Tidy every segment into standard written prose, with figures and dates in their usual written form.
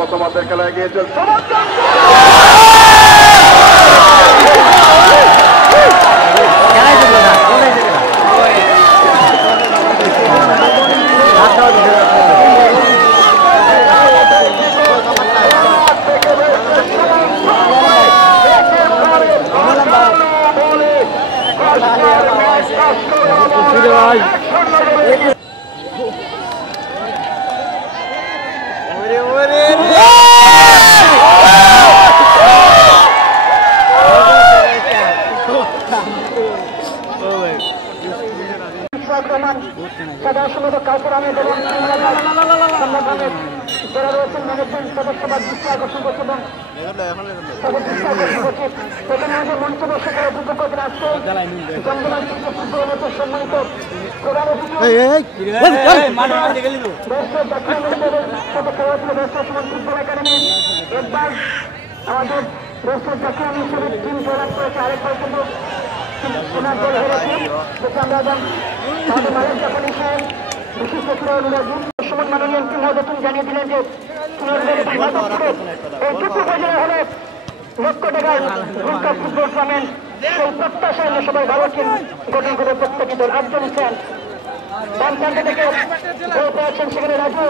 প্রথমার্ধের খেলায় গিয়ে চলছে জানিয়ে দিলেন যে লক্ষ টাকার ফুটবল টুর্নামেন্ট সেই প্রত্যাশায় সবাই ভারতকে গঠন করে প্রত্যেকটি দল আফজাল হোসেন বাম প্রান্তে থেকে পেয়েছেন সেখানে রাজু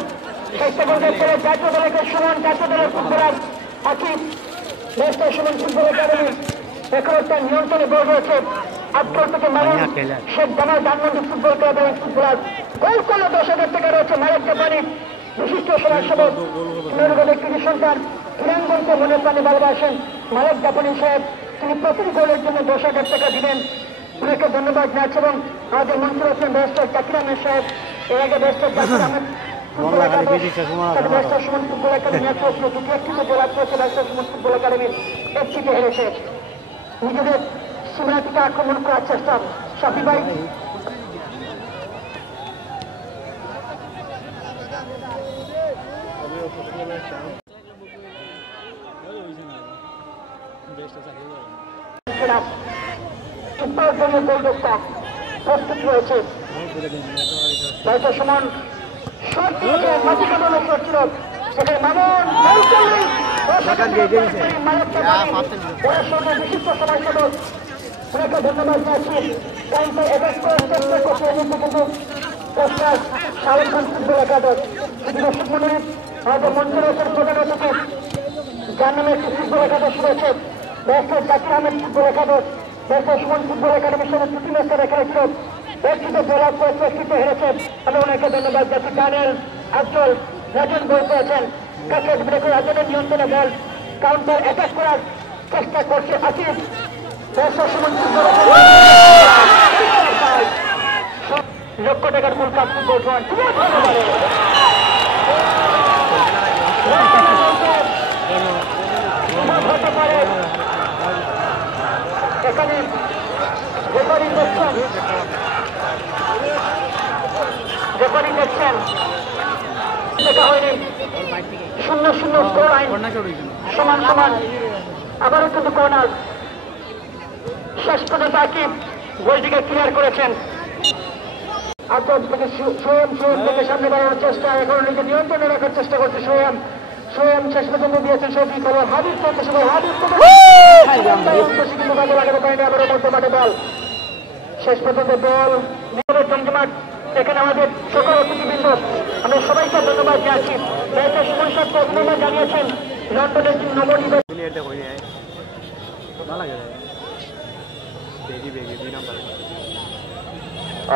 স্বাস্থ্যবর্গের পরে জাতীয় দলের সুমন জাতীয় দলের ফুটবলার আকিব ব্যস্ত সুমন ফুটবল একাডেমি এখন তার নিয়ন্ত্রণে গোল রয়েছে আফজল থেকে মালিক শেখ জামাল ধানমন্ডি ফুটবল ক্লাবের ফুটবলার গোল করল 10,000 টাকা রয়েছে মালিক জাপানি বিশিষ্ট সমাজসেবক কৃষি সন্তান ক্রীড়াঙ্গনকে মনে প্রাণে ভালোবাসেন মালিক জাপানি সাহেব তিনি প্রতিটি গোলের জন্য 10,000 টাকা দিলেন ওনাকে ধন্যবাদ জানাচ্ছি এবং আমাদের মন্ত্রী আছেন ব্যারিস্টার জাকির আহমেদ সাহেব এর আগে barrister Zakir Ahmed football academy দ্বিতীয় একটিতে জেলার করেছে ব্যারিস্টার সুমন ফুটবল একাডেমির একটিতে হেরেছে নিজেদের সীমানা থেকে আক্রমণ করার চেষ্টা শাফি ভাই প্রস্তুত রয়েছে সমান মাটি কাটানোর শট ছিল সেখানে মামুন বিশিষ্ট সমাজসেবক ওনাকে ধন্যবাদ জানাচ্ছি কাউন্টার অ্যাটাক করার চেষ্টা করছে কিন্তু শাহরুখ খান ফুটবল একাদশ দর্শক মন্ডলী আমাদের মঞ্চের প্রধান অতিথি যার নামে একটি ফুটবল একাদশ রয়েছে ব্যারিস্টার জাকির আহমেদ ফুটবল একাদশ ব্যারিস্টার সুমন ফুটবল একাডেমির সঙ্গে দুটি ম্যাচে দেখা ছিল একটিতে জয়লাভ করেছে একটিতে হেরেছেন আমি ওনাকে ধন্যবাদ যাচ্ছি ডানিয়েল আফজল রাজন গোল করেছেন কাছে ব্রেকের রাজনের নিয়ন্ত্রণে বল কাউন্টার অ্যাটাক করার চেষ্টা করছে আকিব ব্যারিস্টার সুমন ফুটবল লক্ষ টাকার মূল কাপ ফুটবল হতে পারে এখানে রেফারি দেখছেন দেখা হয়নি 0-0 স্কোর লাইন সমান সমান আবারও কিন্তু কর্নার শেষ পর্যন্ত আকিব গোলটিকে ক্লিয়ার করেছেন আফজল থেকে সোয়েম থেকে সামনে বাড়ানোর চেষ্টা এখন নিজে নিয়ন্ত্রণে রাখার চেষ্টা করছে সোয়েম শেষ পর্যন্ত দিয়েছেন শফিক হলো হাবিব করতে সময় হাবিব কিন্তু কাজে লাগাতে পারেনি আবারও মধ্যমাঠে বল শেষ পর্যন্ত বল নিজেদের জমজমাট এখানে আমাদের সকল অতিথিবৃন্দ আমরা সবাইকে ধন্যবাদ জানাচ্ছি ব্যারিস্টার সুমন সাহেবকে অভিনন্দন জানিয়েছেন লন্ডনের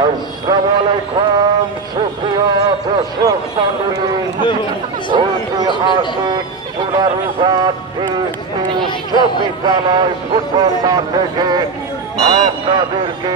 আসসালামু আলাইকুম সুপ্রিয় দর্শক মণ্ডলী ঐতিহাসিক চুনারুঘাট বিশ্ববিদ্যালয় ফুটবল মাঠ থেকে আপনাদেরকে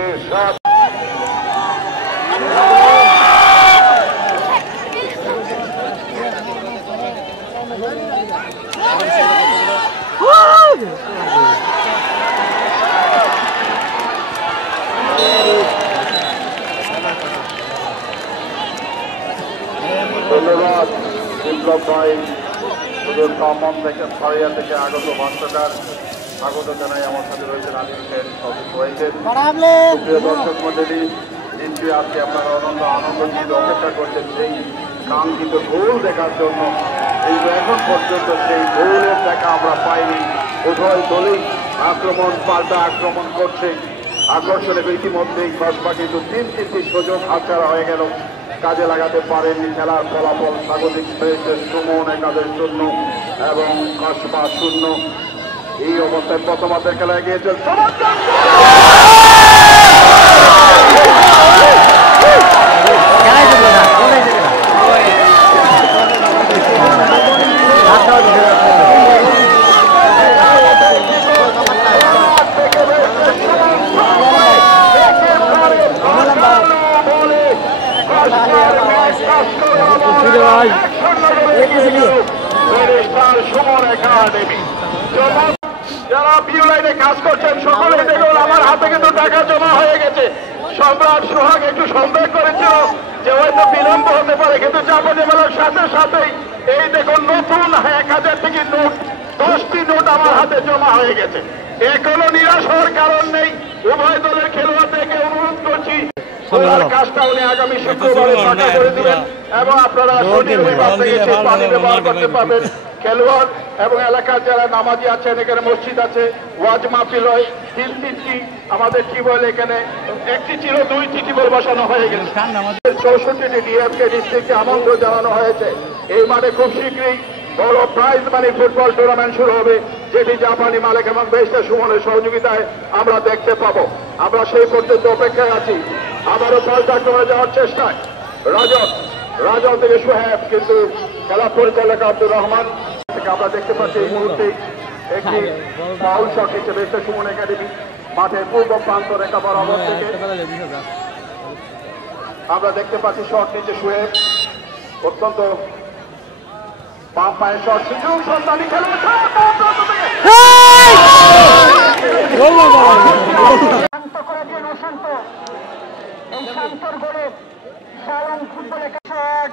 ধন্যবাদ বিপ্লব ভাই কামন থেকে ফারিয়া থেকে আগত বাচ্চাটার স্বাগত জানাই আমার সাথে রয়েছেন আলিম হোসেন সদস্য হয়েছেন প্রিয় দর্শক মন্ডলী নিশ্চয়ই আজকে আপনারা অনন্ত আনন্দ নিয়ে অপেক্ষা করছেন সেই কাঙ্ক্ষিত গোল দেখার জন্য কিন্তু এখন পর্যন্ত সেই গোলের টাকা আমরা পাইনি। উভয় দলেই আক্রমণ পাল্টা আক্রমণ করছে। আকর্ষণে ইতিমধ্যেই কসবা কিন্তু 3-3টি সুযোগ হাতছাড়া হয়ে গেল, কাজে লাগাতে পারেননি। খেলার ফলাফল স্বাগতিক হয়েছে সুমন একাদের 0 এবং কসবা 0। এই অবস্থায় প্রথমার্ধের খেলায় গিয়েছে সুমন একাডেমি। যারা বিউ লাইনে কাজ করছেন সকলেই দেখুন আমার হাতে কিন্তু টাকা জমা হয়ে গেছে। সম্রাট সোহাগ একটু সন্দেহ করেছিল যে হয়তো বিলম্ব হতে পারে, কিন্তু জাপানি মেলার সাথে সাথেই এই দেখুন নতুন 1000 টাকার নোট 10টি নোট আমার হাতে জমা হয়ে গেছে। এখনো নিরাশ হওয়ার কারণ নেই। উভয় দলের খেলোয়াড়দেরকে অনুরোধ করছি কাজটা উনি আগামী শুক্রবারে ফাঁকা করে দিবেন এবং আপনারা শনি রবিবার থেকে সেই পানি ব্যবহার করতে পারবেন। খেলোয়াড় এবং এলাকার যারা নামাজি আছেন, এখানে মসজিদ আছে, ওয়াজ মাহফিল হয়, 3টি আমাদের টিউবওয়েল, এখানে একটি ছিল 2টি টিউবওয়েল বসানো হয়ে গেছে। 64টি ডিএফকে ডিস্ট্রিক্টকে আমন্ত্রণ জানানো হয়েছে। এই মাঠে খুব শীঘ্রই বড় প্রাইজ মানি ফুটবল টুর্নামেন্ট শুরু হবে, যেটি জাপানি মালিক এবং বেশটা সুমনের সহযোগিতায় আমরা দেখতে পাবো। আমরা সেই পর্যন্ত অপেক্ষায় আছি। আবারও পাল্টা করে যাওয়ার চেষ্টায় রাজন থেকে সোহেব, কিন্তু খেলা পরিচালক আব্দুর রহমান থেকে আমরা দেখতে পাচ্ছি এই মুহূর্তে একটি ফাউল শট হিসেবে বেশটা সুমন একাডেমি মাঠের পূর্ব প্রান্ত রেখা বরাবর থেকে আমরা দেখতে পাচ্ছি শট নিচে সোহেব, অত্যন্ত বাম পায়ের শট, সুযোগ সন্ধানী খেলোয়াড় এই শান্তর গোলে সালাম ফুটবলে শট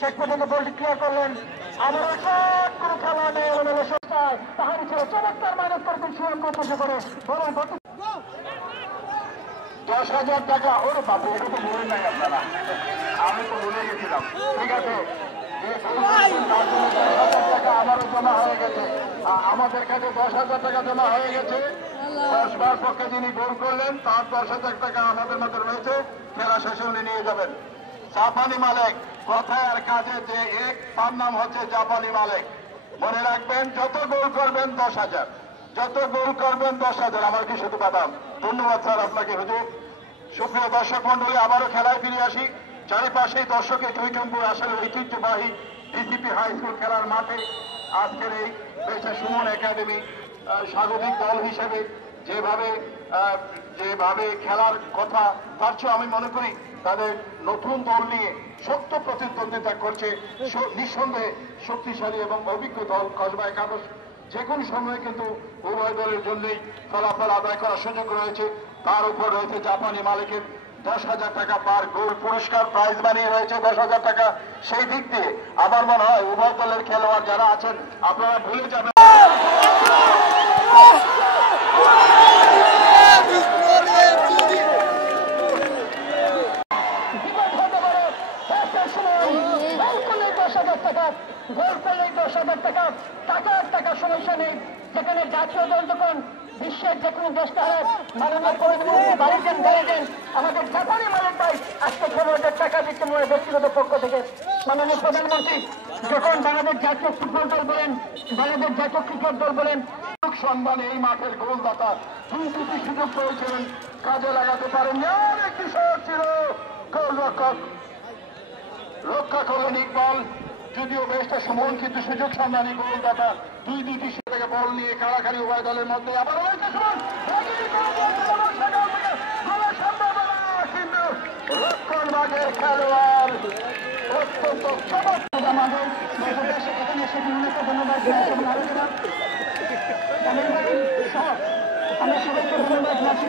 শেষ পর্যন্ত বলটি ক্লিয়ার করলেন। আবার শট কোনো খেলা নেই, তাহারই ছিল চমৎকার মাইনাস করবেন সুরম প্রত্যাশা করে বলুন 10,000 টাকা। ওরে বাবু, এটা তো বলেন নাই আপনারা, আমি তো ভুলে গেছিলাম। ঠিক আছে, 10,000 টাকা আমারও জমা হয়ে গেছে। আমাদের কাছে 10,000 টাকা জমা হয়ে গেছে। কসবার পক্ষে যিনি গোল করলেন তার 10,000 টাকা আমাদের মধ্যে রয়েছে। খেলা শেষে উনি নিয়ে যাবেন। জাপানি মালিক কথায় আর কাজে যে এক, তার নাম হচ্ছে জাপানি মালিক। মনে রাখবেন, যত গোল করবেন 10,000, যত গোল করবেন 10,000। আমার কি শুধু বাদাম। ধন্যবাদ স্যার আপনাকে হুজুর। সুপ্রিয় দর্শক মন্ডলী, আবারও খেলায় ফিরে আসি। চারিপাশেই দর্শকের টুইটম্বুর আসলে ঐতিহ্যবাহী ডিসিপি হাই স্কুল খেলার মাঠে আজকের এই বেশা সুমন একাডেমি স্বাগতিক দল হিসেবে যেভাবে খেলার কথা, তার চেয়ে আমি মনে করি তাদের নতুন দল নিয়ে শক্ত প্রতিদ্বন্দ্বিতা করছে নিঃসন্দেহে শক্তিশালী এবং অভিজ্ঞ দল কসবা একাদশ। যে কোনো সময়ে কিন্তু উভয় দলের জন্যই ফলাফল আদায় করার সুযোগ রয়েছে। তার উপর রয়েছে জাপানি মালিকের 10,000 টাকা পার গোল পুরস্কার, প্রাইজ বানিয়ে রয়েছে 10,000 টাকা। সেই দিক দিয়ে আমার মনে হয় উভয় দলের খেলোয়াড় যারা আছেন আপনারা ভুলে যাবেন। টাকা সমস্যা নেই। যেখানে জাতীয় দল যখন বিশ্বের যে কোনো দেশটা মাননীয় প্রধানমন্ত্রী বাড়িতেন আমাদের জাপানি মালিক ভাই আজকে খেলোয়াড়দের টাকা দিচ্ছে মনে ব্যক্তিগত পক্ষ থেকে। মাননীয় প্রধানমন্ত্রী যখন বাংলাদেশ জাতীয় ফুটবল দল বলেন, বাংলাদেশ জাতীয় ক্রিকেট দল বলেন, সম্মানে এই মাঠের গোলদাতা 2-2টি সুযোগ পেয়েছিলেন, কাজে লাগাতে পারেন। একটি শট ছিল, গোলরক্ষক রক্ষা করলেন ইকবাল। যদিও বেশটা সুমন কিন্তু সুযোগ সন্ধানী গোলদাতা 2-2টি থেকে বল নিয়ে কারাকারি উভয় দলের মধ্যে। আবার রক্ষণভাগের খেলোয়াড় অত্যন্ত চমৎকার। আমাদের এখানে এসে বিভিন্ন ধন্যবাদ আমরা সবাইকে ধন্যবাদ জানাচ্ছি।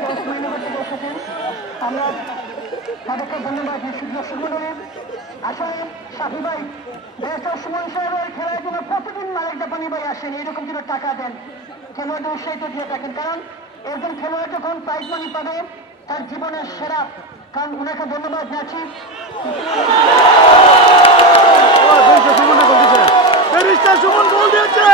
আমরা তাদেরকে ধন্যবাদ দর্শক মন্ডলী। আসলে সাফি ভাই দেশের সুমন সাহেবের খেলার জন্য প্রতিদিন মালিক জাপানি ভাই আসেন, এইরকম যেন টাকা দেন, খেলোয়াড়দের উৎসাহিত দিয়ে থাকেন। কারণ একজন খেলোয়াড় যখন প্রাইজ মানি পাবে তার জীবনের সেরা, কারণ ওনাকে ধন্যবাদ জানাচ্ছি। সুমন গোল দিয়েছে।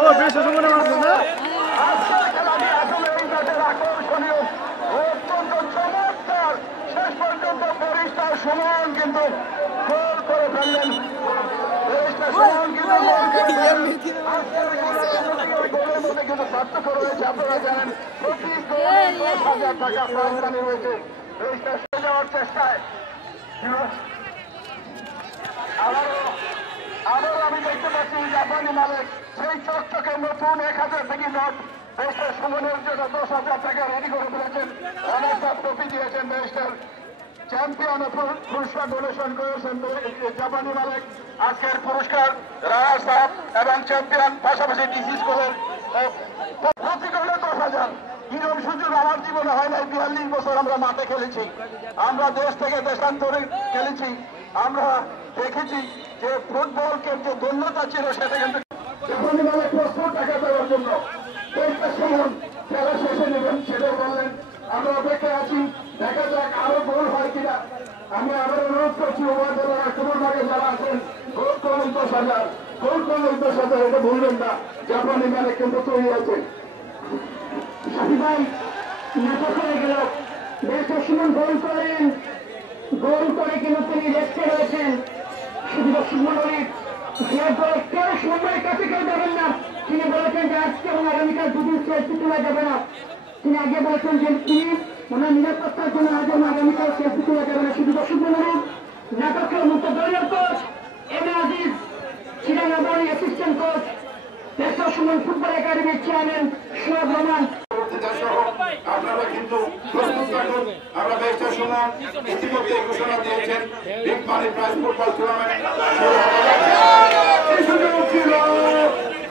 ও বেশ সুমনে মারছে না। শেষ পর্যন্ত পরিষ্কার সুমন কিন্তু গোল করে ফেললেন। গোলের মধ্যে কিন্তু পার্থক্য রয়েছে, আপনারা জানেন। প্রতি গোলে 10,000 টাকা প্রাইজ মানি রয়েছে। রেজিস্টার সরে যাওয়ার চেষ্টায় আবারও আমি দেখতে পাচ্ছি জাপানি মালিক সেই চকচকে নতুন 1,000 টাকা নোট রেজিস্টার সুমনের জন্য 10,000 টাকা রেডি করে ফেলেছেন। অনেকটা ট্রফি দিয়েছেন রেজিস্টার। চ্যাম্পিয়ন পুরস্কার ডোনেশন করেছেন জাপানি মালিক। আজকের পুরস্কার রায়া সাহেব এবং চ্যাম্পিয়ন পাশাপাশি ডিসি স্কুলের প্রতি গোলে 10,000। কিরম সুযোগ আমার জীবনে হয় নাই। 42 বছর আমরা মাঠে খেলেছি, আমরা দেশ থেকে দেশান্তরে খেলেছি, আমরা দেখেছি যে ফুটবলকে যে গণ্যতা ছিল সেটা কিন্তু জাপানি মালিক প্রস্তুত টাকা দেওয়ার জন্য। সুমন খেলা শেষে নেবেন সেটা বললেন। আমরা অপেক্ষায় আছি, দেখা যাক আরো গোল হয় কিনা। আমি আবার অনুরোধ করছি উপজেলার আক্রমণ ভাগে যারা আছেন, গোল করুন 10,000, গোল করুন 10,000, এটা ভুলবেন না। জাপানি মালিক কিন্তু তৈরি আছে। সাথী ভাই নাটক হয়ে গেল। বেশ সুমন গোল করেন, গোল করে কিন্তু তিনি রেস্টে রয়েছেন। শুধু সুমন অনেক কেউ সুমনের কাছে কেউ যাবেন না। তিনি বলেছেন যে আজকে এবং আগামীকাল দুদিন চেলসি তোলা যাবে না। তিনি আগে বলেছেন যে তিনি ওনার নিরাপত্তার জন্য আজ এবং আগামীকাল চেলসি তোলা যাবে না। শুধু সুমন নাটকের মতো দলীয় কোচ এম এ আজিজ ছিলেন এবং অ্যাসিস্ট্যান্ট কোচ দেশের সুমন ফুটবল একাডেমির চেয়ারম্যান সোহাগ রহমান। আপনারা কিন্তু প্রস্তুত থাকুন। আমরা বেস্টার সুমন ইতিমধ্যে ঘোষণা দিয়েছেন বিগ মানি প্রাইজ ফুটবল টুর্নামেন্ট